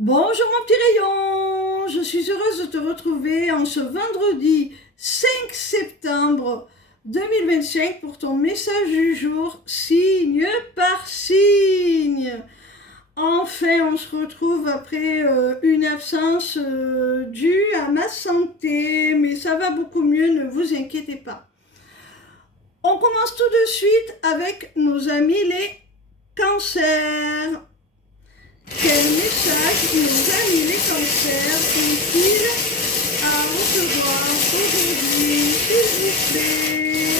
Bonjour mon petit rayon, je suis heureuse de te retrouver en ce vendredi 5 septembre 2025 pour ton message du jour, signe par signe. Enfin, on se retrouve après une absence due à ma santé, mais ça va beaucoup mieux, ne vous inquiétez pas. On commence tout de suite avec nos amis les cancers. Quel message nos amis les cancers ont-ils à recevoir aujourd'hui, s'il vous plaît?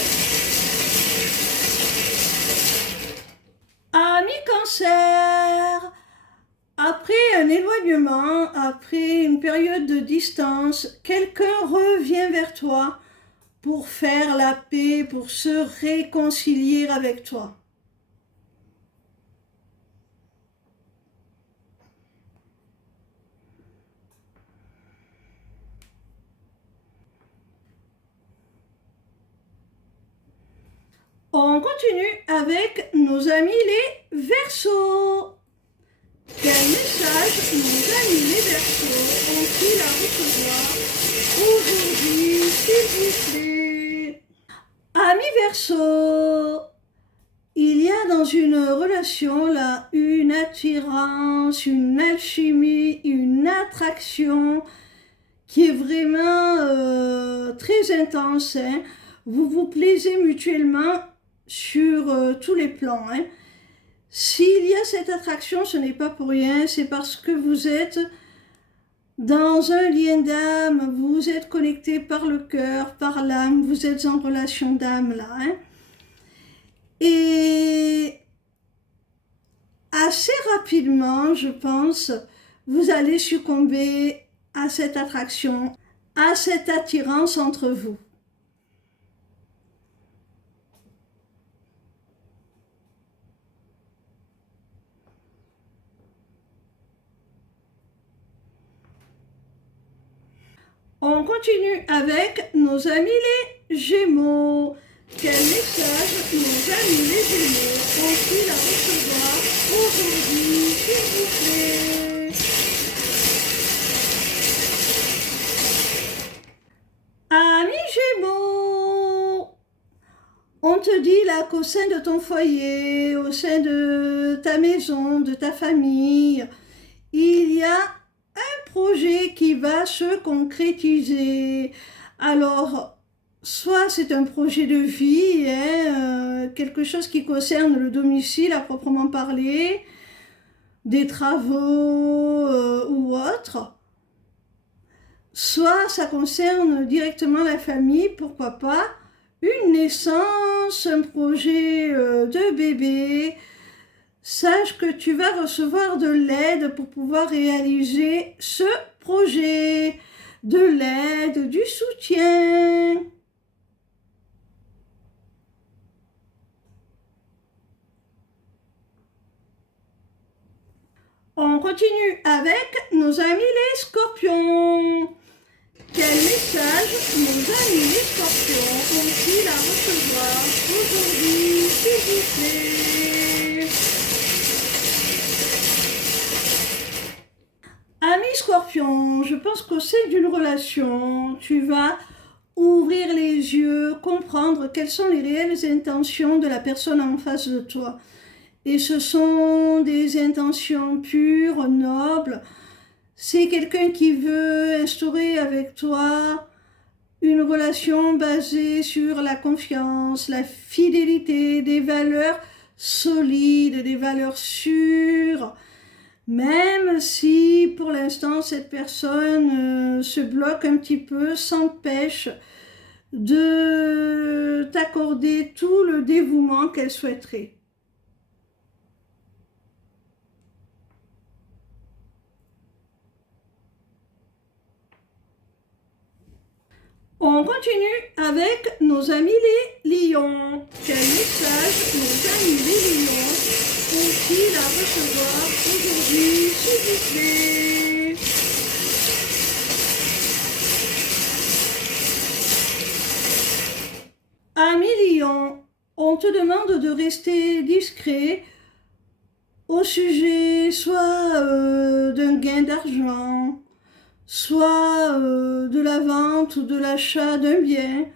Amis cancer, après un éloignement, après une période de distance, quelqu'un revient vers toi pour faire la paix, pour se réconcilier avec toi. On continue avec nos amis les Verseaux. Quel message nos amis les Verseaux ont-ils à recevoir aujourd'hui, s'il vous plaît? Amis Verseaux, il y a dans une relation là une attirance, une alchimie, une attraction qui est vraiment très intense. Hein. Vous vous plaisez mutuellement sur tous les plans. Hein. S'il y a cette attraction, ce n'est pas pour rien, c'est parce que vous êtes dans un lien d'âme, vous êtes connecté par le cœur, par l'âme, vous êtes en relation d'âme là. Hein. Et assez rapidement, je pense, vous allez succomber à cette attraction, à cette attirance entre vous. On continue avec nos amis les Gémeaux. Quel message nos amis les Gémeaux ont-ils à recevoir aujourd'hui, s'il vous plaît? Amis Gémeaux, on te dit là qu'au sein de ton foyer, au sein de ta maison, de ta famille, il y a projet qui va se concrétiser. Alors, soit c'est un projet de vie, hein, quelque chose qui concerne le domicile à proprement parler, des travaux ou autre. Soit ça concerne directement la famille, pourquoi pas, une naissance, un projet de bébé. Sache que tu vas recevoir de l'aide pour pouvoir réaliser ce projet, de l'aide, du soutien. On continue avec nos amis les scorpions. Quel message nos amis les scorpions ont-ils à recevoir aujourd'hui, s'il vous plaît? Ami Scorpion, je pense qu'au sein d'une relation, tu vas ouvrir les yeux, comprendre quelles sont les réelles intentions de la personne en face de toi. Et ce sont des intentions pures, nobles. C'est quelqu'un qui veut instaurer avec toi une relation basée sur la confiance, la fidélité, des valeurs solides, des valeurs sûres. Même si pour l'instant cette personne se bloque un petit peu, s'empêche de t'accorder tout le dévouement qu'elle souhaiterait. On continue avec nos amis les lions. Quel message nos amis les lions ont-ils à recevoir aujourd'hui, s'il vous plaît? Amis lions, on te demande de rester discret au sujet soit d'un gain d'argent, soit de la vente ou de l'achat d'un bien,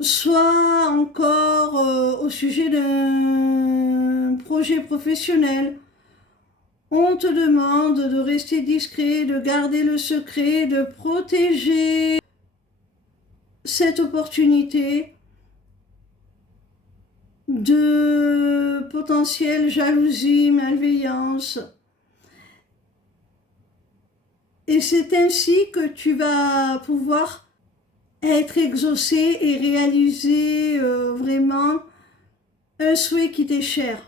soit encore au sujet d'un projet professionnel. On te demande de rester discret, de garder le secret, de protéger cette opportunité de potentielle jalousie, malveillance. Et c'est ainsi que tu vas pouvoir être exaucé et réaliser vraiment un souhait qui t'est cher.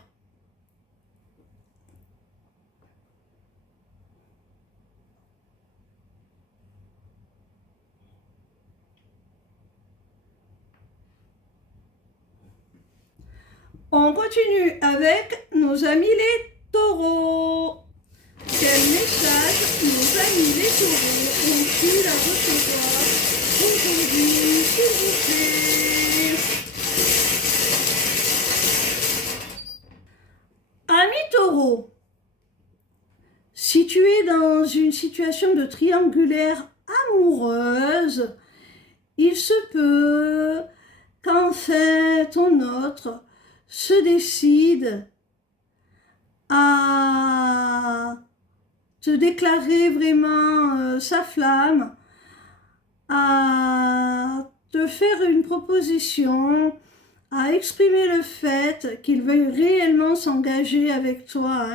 On continue avec nos amis les taureaux. Quel message nos amis les taureaux ont-ils à recevoir aujourd'hui, s'il vous plaît? Amis taureaux, si tu es dans une situation de triangulaire amoureuse, il se peut qu'enfin ton autre se décide à te déclarer vraiment sa flamme, à te faire une proposition, à exprimer le fait qu'il veuille réellement s'engager avec toi,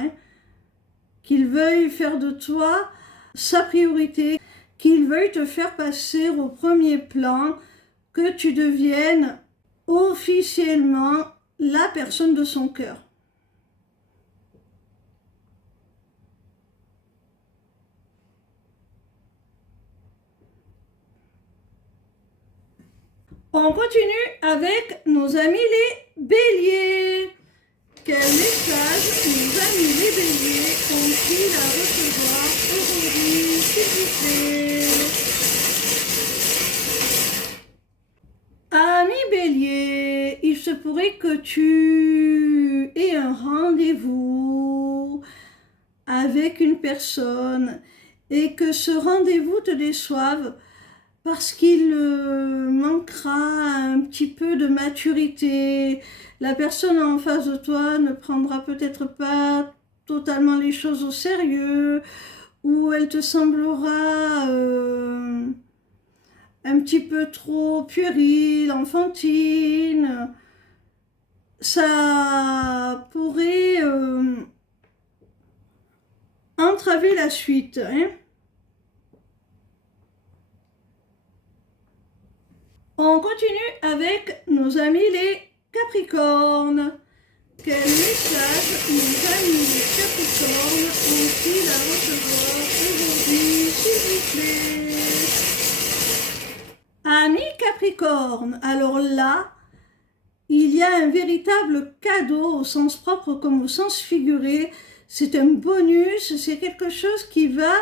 qu'il veuille faire de toi sa priorité, qu'il veuille te faire passer au premier plan, que tu deviennes officiellement la personne de son cœur. On continue avec nos amis les béliers. Quel message nos amis les béliers ont-ils à recevoir aujourd'hui, s'il vous plaît? Amis béliers, il se pourrait que tu aies un rendez-vous avec une personne et que ce rendez-vous te déçoive parce qu'il manquera un petit peu de maturité. La personne en face de toi ne prendra peut-être pas totalement les choses au sérieux, ou elle te semblera un petit peu trop puérile, enfantine. Ça pourrait entraver la suite, On continue avec nos amis les Capricornes. Quel message nos amis les Capricornes ont-ils à recevoir aujourd'hui, s'il vous plaît? Amis Capricornes, alors là, il y a un véritable cadeau au sens propre comme au sens figuré. C'est un bonus, c'est quelque chose qui va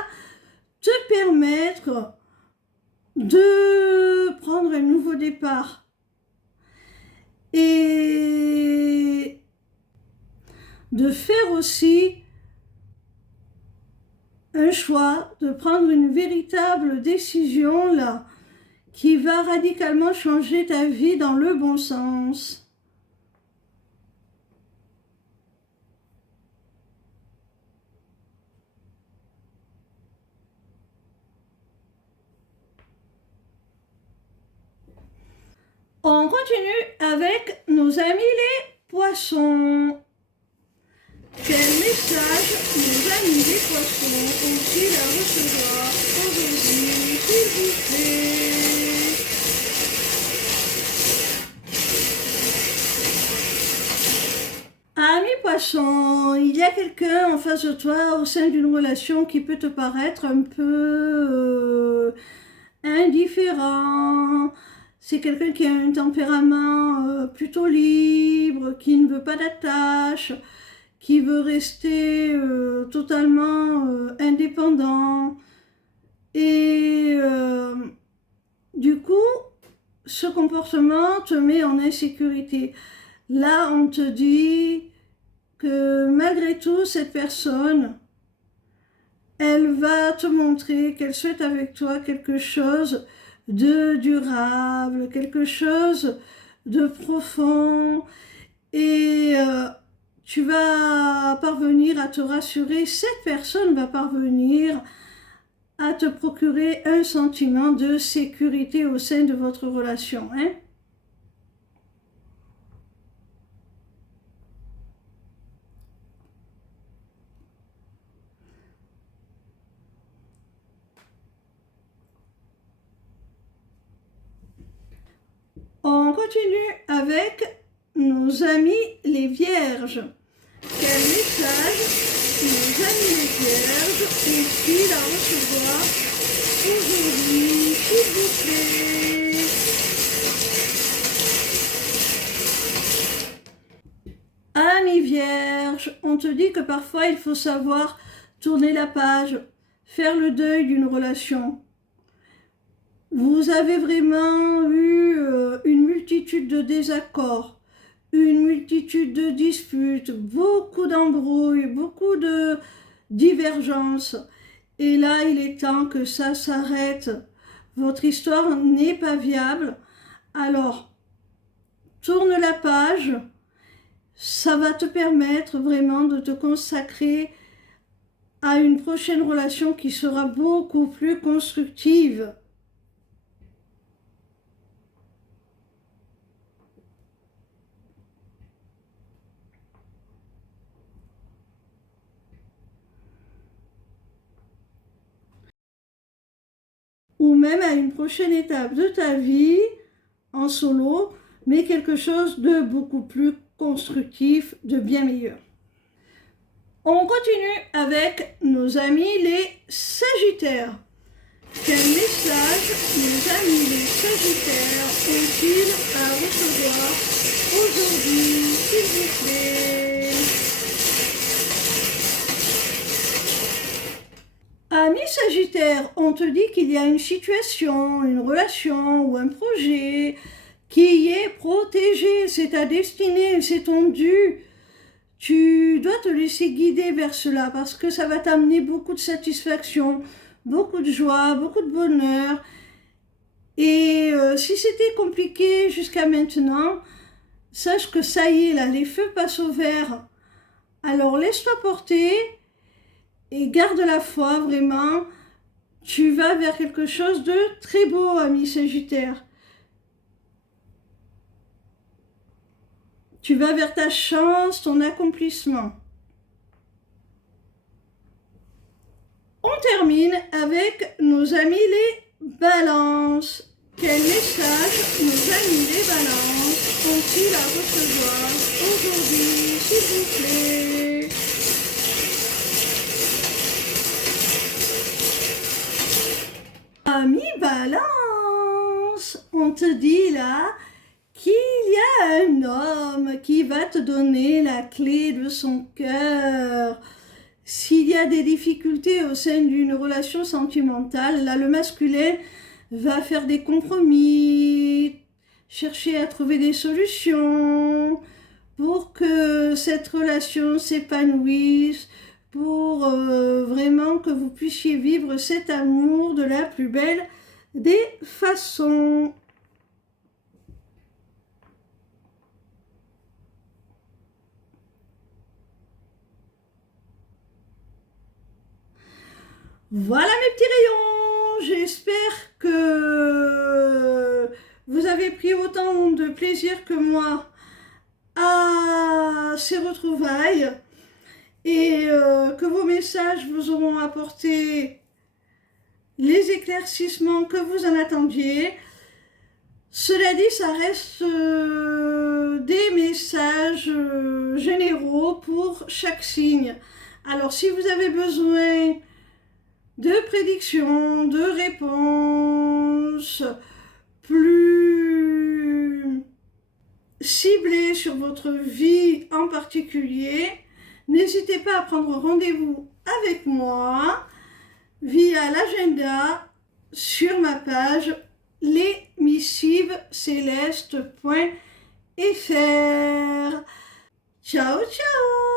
te permettre de prendre un nouveau départ et de faire aussi un choix, de prendre une véritable décision là, qui va radicalement changer ta vie dans le bon sens. On continue avec nos amis les poissons. Quel message nos amis les poissons ont-ils à recevoir aujourd'hui, s'il vous plaît? Amis poissons, il y a quelqu'un en face de toi au sein d'une relation qui peut te paraître un peu indifférent. C'est quelqu'un qui a un tempérament plutôt libre, qui ne veut pas d'attache, qui veut rester totalement indépendant. Et du coup, ce comportement te met en insécurité. Là, on te dit que malgré tout, cette personne, elle va te montrer qu'elle souhaite avec toi quelque chose de durable, quelque chose de profond, et tu vas parvenir à te rassurer, cette personne va parvenir à te procurer un sentiment de sécurité au sein de votre relation, hein. On continue avec nos amis les vierges. Quel message nos amis les vierges ont-ils à recevoir aujourd'hui, s'il vous plaît? Amis vierges, on te dit que parfois il faut savoir tourner la page, faire le deuil d'une relation. Vous avez vraiment eu une multitude de désaccords, une multitude de disputes, beaucoup d'embrouilles, beaucoup de divergences. Et là, il est temps que ça s'arrête. Votre histoire n'est pas viable. Alors, tourne la page. Ça va te permettre vraiment de te consacrer à une prochaine relation qui sera beaucoup plus constructive. Ou même à une prochaine étape de ta vie en solo, mais quelque chose de beaucoup plus constructif, de bien meilleur. On continue avec nos amis les Sagittaires. Quel message nos amis les Sagittaires ont-ils à recevoir aujourd'hui, s'il vous plaît? Amis Sagittaires, on te dit qu'il y a une situation, une relation ou un projet qui est protégé, c'est ta destinée, c'est ton dû. Tu dois te laisser guider vers cela parce que ça va t'amener beaucoup de satisfaction, beaucoup de joie, beaucoup de bonheur. Et si c'était compliqué jusqu'à maintenant, sache que ça y est, là, les feux passent au vert. Alors laisse-toi porter et garde la foi, vraiment. Tu vas vers quelque chose de très beau, ami Sagittaire. Tu vas vers ta chance, ton accomplissement. On termine avec nos amis les balances. Quel message nos amis les balances ont-ils à recevoir aujourd'hui, s'il vous plaît? Amis balance, on te dit là qu'il y a un homme qui va te donner la clé de son cœur. S'il y a des difficultés au sein d'une relation sentimentale, là le masculin va faire des compromis, chercher à trouver des solutions pour que cette relation s'épanouisse, pour vraiment que vous puissiez vivre cet amour de la plus belle des façons. Voilà mes petits rayons, j'espère que vous avez pris autant de plaisir que moi à ces retrouvailles et que vos messages vous auront apporté les éclaircissements que vous en attendiez. Cela dit, ça reste des messages généraux pour chaque signe. Alors si vous avez besoin de prédictions, de réponses plus ciblées sur votre vie en particulier, n'hésitez pas à prendre rendez-vous avec moi via l'agenda sur ma page lesmissivescélestes.fr. Ciao, ciao!